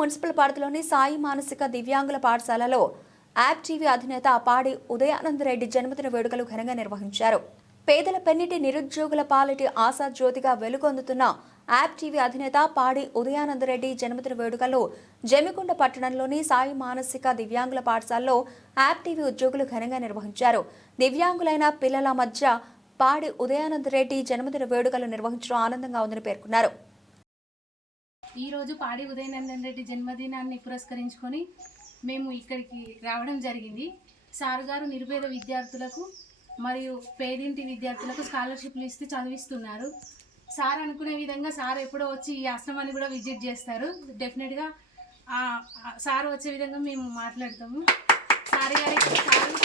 Municipal పరిధిలోని సాయి మానసిక దివ్యాంగుల పాఠశాలలో యాప్ టీవీ అధినేత పాడి ఉదయానందరెడ్డి జన్మదిన వేడుకలు ఘనంగా నిర్వహించారు. పేదల పెన్నిటి నిరుద్యోగుల పాలిటి ఆశా జ్యోతిగా వెలుగొందుతున్న యాప్ టీవీ అధినేత పాడి ఉదయానందరెడ్డి జన్మదిన వేడుకల్లో జమికొండ పట్టణంలోని సాయి మానసిక దివ్యాంగుల పాఠశాలలో యాప్ టీవీ ఉద్యోగులు ఘనంగా నిర్వహించారు. దివ్యాంగులైన పిల్లల మధ్య పాడి ఉదయానందరెడ్డి జన్మదిన వేడుకలు నిర్వహించడం ఆనందంగా ఉందని పేర్కొన్నారు. ఈ రోజు పాడి ఉదయనందన్ రెడ్డి జన్మదినాన్ని పురస్కరించుకొని మేము ఇక్కడికి రావడం జరిగింది. సార్ గారు నిరుపేద విద్యార్థులకు మరియు పేదింటి విద్యార్థులకు స్కాలర్షిప్లు ఇస్తూ చదివిస్తున్నారు. సార్ అనుకునే విధంగా సార్ ఎప్పుడో వచ్చి ఈ ఆశ్రమాన్ని కూడా విజిట్ చేస్తారు. డెఫినెట్గా సార్ వచ్చే విధంగా మేము మాట్లాడతాము. సార్ గారికి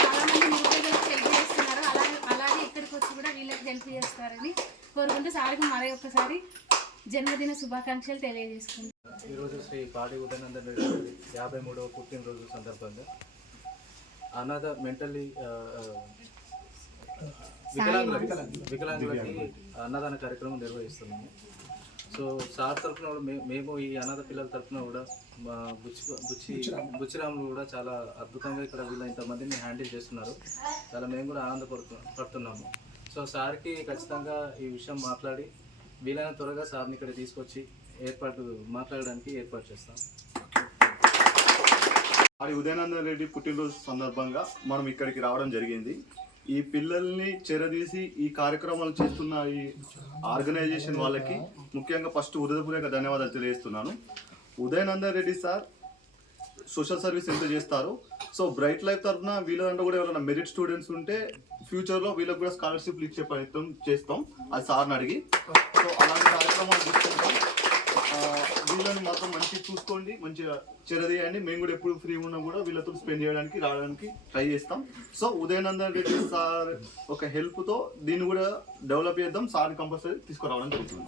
చాలామంది నిరుపేదలకు హెల్ప్ చేస్తున్నారు. అలాగే ఇక్కడికి వచ్చి కూడా వీళ్ళకి హెల్ప్ చేస్తారని కోరుకుంటూ సార్కి మరీ ఒక్కసారి జన్మదిన శుభాకాంక్షలు తెలియజేసుకుంటాం. ఈరోజు శ్రీ పాడి ఉదయానందన్ రెడ్డి 53వ పుట్టినరోజు సందర్భంగా అనాథ మెంటల్లీ వికలాంగులకి అన్నదాన కార్యక్రమం నిర్వహిస్తున్నాము. సో సార్ తరఫున మేము ఈ అనాథ పిల్లల తరఫున కూడా మా బుచ్చిరాములు కూడా చాలా అద్భుతంగా ఇక్కడ వీళ్ళ ఇంతమందిని హ్యాండిల్ చేస్తున్నారు. చాలా మేము కూడా ఆనందపడుతున్నాము. సో సార్కి ఖచ్చితంగా ఈ విషయం మాట్లాడి వీలైన త్వరగా సార్ని ఇక్కడ తీసుకొచ్చి మాట్లాడడానికి ఏర్పాటు చేస్తాం. పాడి ఉదయానందన్ రెడ్డి పుట్టినరోజు సందర్భంగా మనం ఇక్కడికి రావడం జరిగింది. ఈ పిల్లల్ని చెరదీసి ఈ కార్యక్రమాలు చేస్తున్న ఈ ఆర్గనైజేషన్ వాళ్ళకి ముఖ్యంగా ఫస్ట్ హృదయపూర్వక ధన్యవాదాలు తెలియజేస్తున్నాను. ఉదయానందన్ రెడ్డి సార్ సోషల్ సర్వీస్ ఎంత చేస్తారు. సో బ్రైట్ లైఫ్ తరఫున వీళ్ళంటే కూడా ఎవరైనా మెరిట్ స్టూడెంట్స్ ఉంటే ఫ్యూచర్లో వీళ్ళకి కూడా స్కాలర్షిప్లు ఇచ్చే ప్రయత్నం చేస్తాం. అది సార్ని అడిగి సో అలాంటి కార్యక్రమాలు తీసుకుంటాం. వీళ్ళని మాత్రం మంచిగా చూసుకోండి, మంచిగా చెరదీయండి. మేము కూడా ఎప్పుడు ఫ్రీ ఉన్నా కూడా వీళ్ళతో స్పెండ్ చేయడానికి రావడానికి ట్రై చేస్తాం. సో ఉదయానందన్ రెడ్డి సార్ ఒక హెల్ప్తో దీన్ని కూడా డెవలప్ చేద్దాం. సార్ని కంపల్సరీ తీసుకురావడం జరుగుతుంది.